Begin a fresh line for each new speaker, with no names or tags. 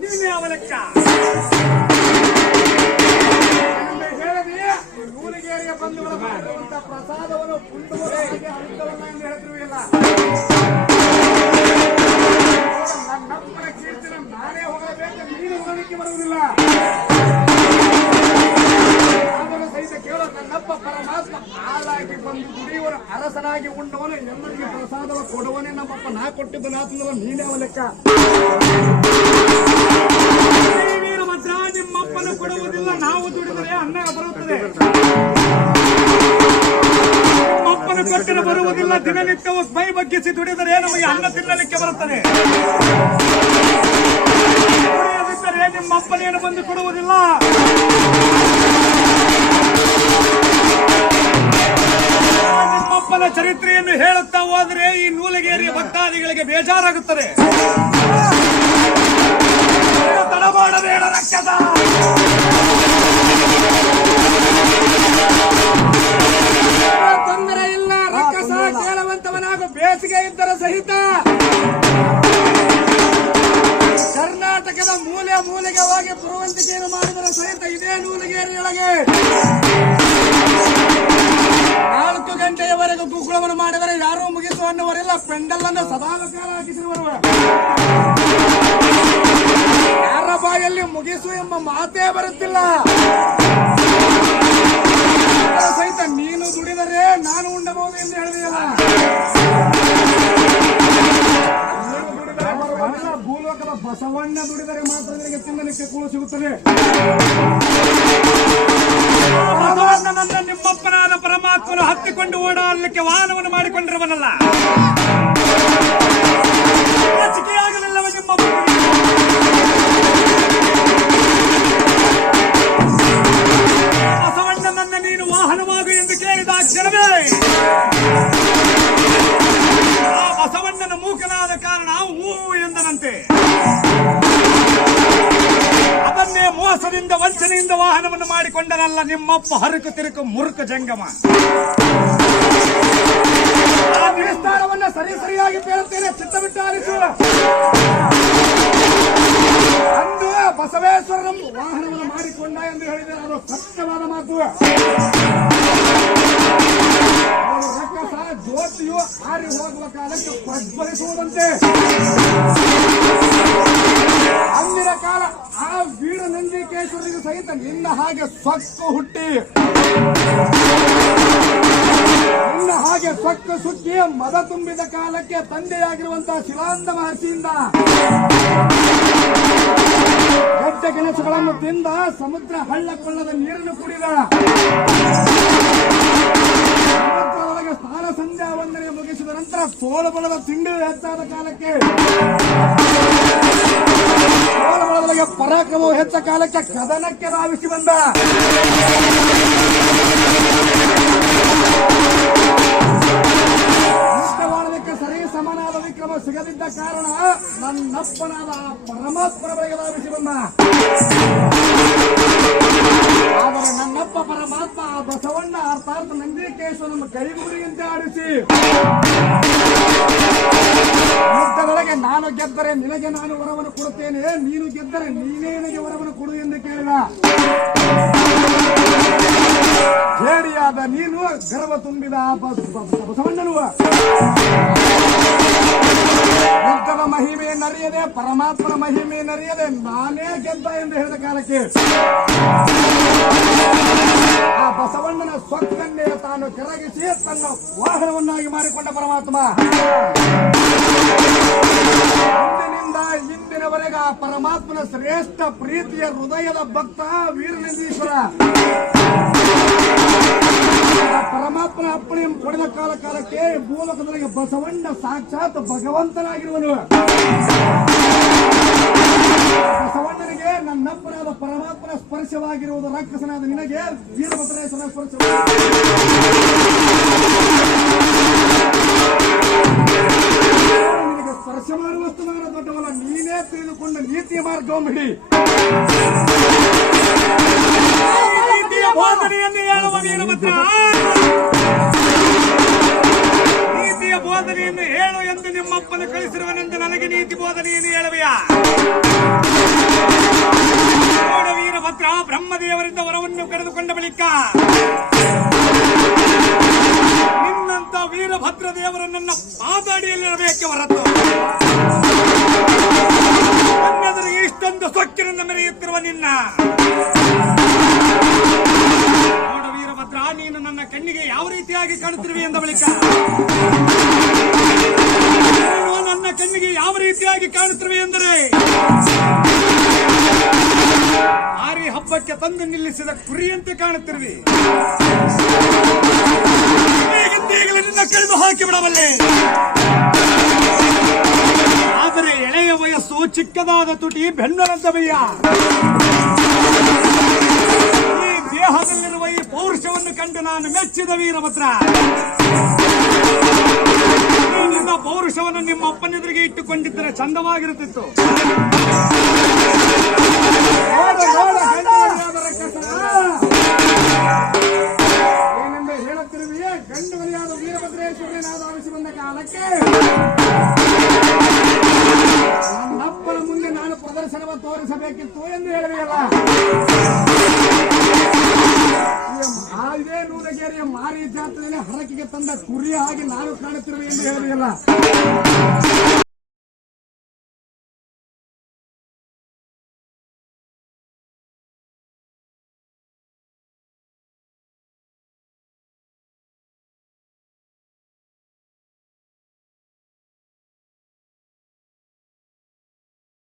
ನೀನೇ ಅವನ ಲೆಕ್ಕ.
ಎಂದು ಹೇಳದೆ ನೂಲಿಗೇರಿಯ ಬಂಧುಗಳು ಮಾಡಿರುವಂತ ಪ್ರಸಾದವನ್ನು ಪುಂಡುವ ಹಾಗೆ ಅಳಿತವನ್ನ ಎಂದು ಹೇಳ್ತಿರುವಿಲ್ಲ ನನ್ನಪ್ಪನ ಕೀರ್ತಿನ ನಾನೇ ಹೋಗಬೇಕು, ನೀನು ಹೋಗಲಿಕ್ಕೆ ಬರುವುದಿಲ್ಲ. ಸಹಿತ ಕೇವಲ ನನ್ನಪ್ಪ ಪರಮಾತ್ಮ ಆಳಾಗಿ ಬಂದು ದುಡಿಯುವನ ಅರಸನಾಗಿ ಉಂಡವನು ಎಲ್ಲರಿಗೆ ಪ್ರಸಾದವ ಕೊಡುವನೇ ನಮ್ಮಪ್ಪ. ನಾ ಕೊಟ್ಟಿದ್ದು ನಾತಂದ್ರೆ ನೀನೇ ಅವ
ಅನ್ನ ಬರುತ್ತದೆ. ಅಪ್ಪನ ಕೊಟ್ಟರೆ ಬರುವುದಿಲ್ಲ, ದಿನನಿತ್ಯವೂ ಮೈ ಬಗ್ಗಿಸಿ ದುಡಿದರೆ ನಮಗೆ ಅನ್ನ ತಿನ್ನಲಿಕ್ಕೆ ಬರುತ್ತದೆ. ದುಡಿಯದಿದ್ದರೆ ನಿಮ್ಮಪ್ಪನೇನು ಬಂದು ಕೊಡುವುದಿಲ್ಲ. ನಿಮ್ಮಪ್ಪನ ಚರಿತ್ರೆಯನ್ನು ಹೇಳುತ್ತಾ ಹೋದರೆ ಈ ನೂಲಗೇರಿಯ ಭಕ್ತಾದಿಗಳಿಗೆ ಬೇಜಾರಾಗುತ್ತದೆ. ತಡಮಾಡಬೇಡ ರಕ್ಷದ
ಬೇಸಿಗೆ ಇದ್ದರೆ ಸಹಿತ ಕರ್ನಾಟಕದ ಮೂಲೆ ಮೂಲೆಗೆ ಹೋಗಿ ಮಾಡಿದರೆ ಸಹಿತ ಇದೇ ನೂಲಿಗೇರಿಯೊಳಗೆ ನಾಲ್ಕು ಗಂಟೆಯವರೆಗೂ ಗುಗ್ಗುಳವನ್ನು ಮಾಡಿದರೆ ಯಾರೂ ಮುಗಿಸುವವರಿಲ್ಲ ಪೆಂಡಲ್ ಅನ್ನು ಸದಾಕಾಲ ಹಾಕಿಸಿರುವರು ಯಾರ ಬಾಯಲ್ಲಿ ಮುಗಿಸು ಎಂಬ ಮಾತೇ ಬರುತ್ತಿಲ್ಲ. ನಿನಗೆ ಕೂಡ ಸಿಗುತ್ತದೆ
ನನ್ನ ನಿಮ್ಮಪ್ಪನಾದ ಪರಮಾತ್ಮನ ಹತ್ತಿಕೊಂಡು ಓಡಾಡಲಿಕ್ಕೆ ವಾಹನವನ್ನು ಮಾಡಿಕೊಂಡಿರುವನಲ್ಲ ಲಸಿಕೆಯಾಗಲಿಲ್ಲವ ನಿಮ್ಮಪ್ಪನಿಗೆ? ಮೋಸದಿಂದ ವಂಚನೆಯಿಂದ ವಾಹನವನ್ನು ಮಾಡಿಕೊಂಡನಲ್ಲ ನಿಮ್ಮಪ್ಪ. ಹರುಕು ತಿರುಕು ಮುರುಕು ಜಂಗಮ.
ಆ ಸರಿ ಸರಿಯಾಗಿ ಕೇಳುತ್ತೇನೆ ಚಿತ್ತ ಬಿಟ್ಟು ಆಲಿಸು ಅಂದು ಬಸವೇಶ್ವರನ ವಾಹನವನ್ನು ಮಾಡಿಕೊಂಡ ಎಂದು ಹೇಳಿದರೆ ಅದು ಸತ್ಯವಾದ ಮಾತು. ಜ್ಯೋತಿಯು ಹಾರಿ ಹೋಗುವ ಕಾಲಕ್ಕೆ ಪ್ರಜ್ವಲಿಸುವುದಂತೆ ಸಹಿತ ನಿನ್ನ ಹಾಗೆ ಸೊಕ್ಕು ಹುಟ್ಟಿ. ನಿನ್ನ ಹಾಗೆ ಸೊಕ್ಕು ಸುಕ್ಕಿ ಮದ ತುಂಬಿದ ಕಾಲಕ್ಕೆ ತಂದೆಯಾಗಿರುವಂತಹ ಶಿಲಾಂದ ಮಹರ್ಷಿಯಿಂದ. ದೊಡ್ಡ ಗೆಣಸುಗಳನ್ನು ತಿಂದ ಸಮುದ್ರ ಹಳ್ಳ ಕೊಳ್ಳದ ನೀರನ್ನು ಕುಡಿದ. ಸ್ನಾನ ಸಂಧ್ಯಾ ವಂದನೆ ಮುಗಿಸಿದ ನಂತರ ಸೋಲಬಲದ ತಿಂಡಿ ಹೆಚ್ಚಾದ ಕಾಲಕ್ಕೆ. ಸೋಲಬಳದೊಳಗೆ ಪರಾಕ್ರಮವು ಹೆಚ್ಚ ಕಾಲಕ್ಕೆ ಕದನಕ್ಕೆ ಧಾವಿಸಿ ಬಂದ. ಸರಿ ಸಮನಾದ ವಿಕ್ರಮ ಸಿಗದಿದ್ದ ಕಾರಣ ನನ್ನಪ್ಪನಾದ ಪರಮಾತ್ಮರ ಬಳಿಗೆ ಧಾವಿಸಿ ಬಂದ. ಆದರೆ ನನ್ನಪ್ಪ ಪರಮಾತ್ಮ ಆ ಬಸವಣ್ಣ ಅರ್ಥಾತ್ ನಂದಿಕೇಶ್ವರನ ಕೈಗುರಿಯಂತೆ ಆಡಿಸಿ. ನಾನು ಗೆದ್ದರೆ ನಿನಗೆ ನಾನು ವರವನ್ನು ಕೊಡುತ್ತೇನೆ. ನೀನು ಗೆದ್ದರೆ ನೀನೇ ನನಗೆ ವರವನ್ನು ಕೊಡು ಎಂದು ಕೇಳಿದ. ಹೇಡಿಯಾದ ನೀನು ಗರ್ವ ತುಂಬಿದ ಬಸವಣ್ಣನು. ಬುದ್ಧನ ಮಹಿಮೆ ಬಸವಣ್ಣನು ಪರಮಾತ್ಮನ ಮಹಿಮೆ ನರಿಯದೆ, ನಾನೇ ಗೆದ್ದ ಎಂದು ಹೇಳಿದ ಕಾಲಕ್ಕೆ. ಆ ಬಸವಣ್ಣನ ಸೊಕ್ಕನ್ನೇ ತಾನು ಕೆರಗಿಸಿ ತನ್ನ ವಾಹನವನ್ನಾಗಿ ಮಾಡಿಕೊಂಡ ಪರಮಾತ್ಮ. ಆ ಪರಮಾತ್ಮನ ಶ್ರೇಷ್ಠ ಪ್ರೀತಿಯ ಹೃದಯದ ಭಕ್ತ ವೀರನಂದೀಶ್ವರ ಪರಮಾತ್ಮನ ಅಪ್ಪಣೆ ಪಡೆದ ಕಾಲ ಕಾಲಕ್ಕೆ ಭೂಲೋಕದೊಳಗೆ ಬಸವಣ್ಣ ಸಾಕ್ಷಾತ್ ಭಗವಂತನಾಗಿರುವನು. ಬಸವಣ್ಣನಿಗೆ ನನ್ನಪ್ಪನಾದ ಪರಮಾತ್ಮನ ಸ್ಪರ್ಶವಾಗಿರುವುದು ರಾಕ್ಷಸನಾದ ನಿನಗೆ ವೀರಭದ್ರೇಶ್ವರ ಸ್ಪರ್ಶ. ತಿಳಿದುಕೊಂಡ ನೀತಿಯ
ಬೋಧನೆಯನ್ನು ಹೇಳುವ ವೀರಭದ್ರ ನೀತಿಯ ಬೋಧನೆಯನ್ನು ಹೇಳು ಎಂದು ನಿಮ್ಮಪ್ಪನ ಕಳಿಸಿರುವನೆಂದು ನನಗೆ ನೀತಿ ಬೋಧನೆಯನ್ನು ಹೇಳುವೆಯ. ವೀರಭದ್ರ ಬ್ರಹ್ಮದೇವರಿಂದ ವರವನ್ನು ಕರೆದುಕೊಂಡ ಬಳಿಕ ನಿನ್ನಂತ ವೀರಭದ್ರ ದೇವರ ನನ್ನ ಮಾತಾಡಿಯಲ್ಲಿರಬೇಕೆ ಹೊರತು. ಸೊಕ್ಕಿನಿಂದ ನಿನ್ನ. ನೋಡ ವೀರಭದ್ರ ನೀನು ನನ್ನ ಕಣ್ಣಿಗೆ ಯಾವ ರೀತಿಯಾಗಿ ಕಾಣುತ್ತಿರುವೆ ಎಂದ ಬಳಿಕ? ನನ್ನ ಕಣ್ಣಿಗೆ ಯಾವ ರೀತಿಯಾಗಿ ಕಾಣುತ್ತಿರುವೆ ಎಂದರೆ? ಆರಿ ಹಬ್ಬಕ್ಕೆ ತಂದು ನಿಲ್ಲಿಸಿದ ಕುರಿಯಂತೆ ಕಾಣುತ್ತಿರುವೆ. ಕಳೆದು ಹಾಕಿ ಬಿಡಬಲ್ಲೆ. ಆದರೆ ಎಳೆಯ ವಯಸ್ಸು ಚಿಕ್ಕದಾದ ತುಟಿ ಬೆನ್ನರಂತವಯ್ಯ ಈ ದೇಹದಲ್ಲಿರುವ ಈ ಪೌರುಷವನ್ನು ಕಂಡು ನಾನು ಮೆಚ್ಚಿದ ವೀರಭದ್ರ. ನಿಮ್ಮ ಪೌರುಷವನ್ನು ನಿಮ್ಮ ಅಪ್ಪನೆದುರಿಗೆ ಇಟ್ಟುಕೊಂಡಿದ್ದರೆ ಚಂದವಾಗಿರುತ್ತಿತ್ತು.
ಹೇಳುತ್ತಿರುವೆಯೇ, ಗಂಡು ಮರಿಯಾದ ವೀರಭದ್ರೇಶ್ವರನಾದ ಆವಿಸಿ ಬಂದ ಕಾಲಕ್ಕೆ. ತೋರಿಸಬೇಕಿತ್ತು ಎಂದು ಹೇಳಬೇಕಲ್ಲ ಇದೇ ನೂರಗೇರಿಯ ಮಾರಿ ಜಾತ್ರೆಯಲ್ಲಿ ಹರಕಿಗೆ ತಂದ ಕುರಿ ಹಾಗೆ ನಾನು ಕಾಣುತ್ತಿರುವೆ ಎಂದು ಹೇಳುವೆಯಲ್ಲ